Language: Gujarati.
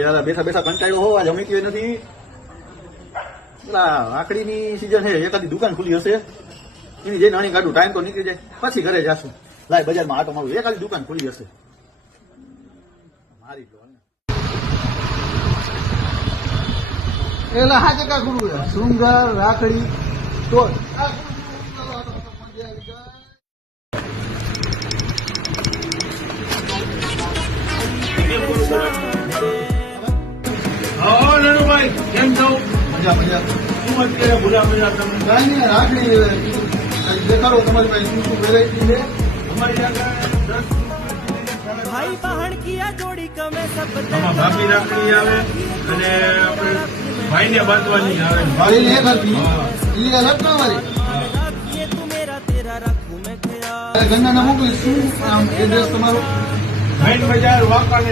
યાર બેઠા બેઠા કંટાળ્યો હોવા જમી કે નથી. પેલા આકડીની સીઝન છે, એકાદી દુકાન ખુલી હશે એની જે નાની કાઢું, ટાઈમ તો નીકળી જાય, પછી ઘરે જાશું. લાય બજારમાં આટો મારું, એકાદી દુકાન ખુલી હશે મારી જો એલા હાજે કા ગુરુ શૃંગાર રાખડી તો નાનુભાઈ કેમ છો? મજા મજા. શું અત્યારે ભૂલા મજા તમને? કાંઈ નહીં, રાખડી દેખાડો તમારી પાસે શું શું વેરાયટી છે. અમારી આગળ 10 भाई बहन किया जोड़ी कमे सब આમાં ભાભી રાખડી આવે અને આપણે ભાઈને બાંધવાની આવે. ભાઈ ને એક હતી ઈ અલગ ના મારી ये तू मेरा तेरा रखूं मैं ख्याल ઘરના ના મોકલી. શું આમ એડ્રેસ તમારું? ભાઈન બજાર વાંકાને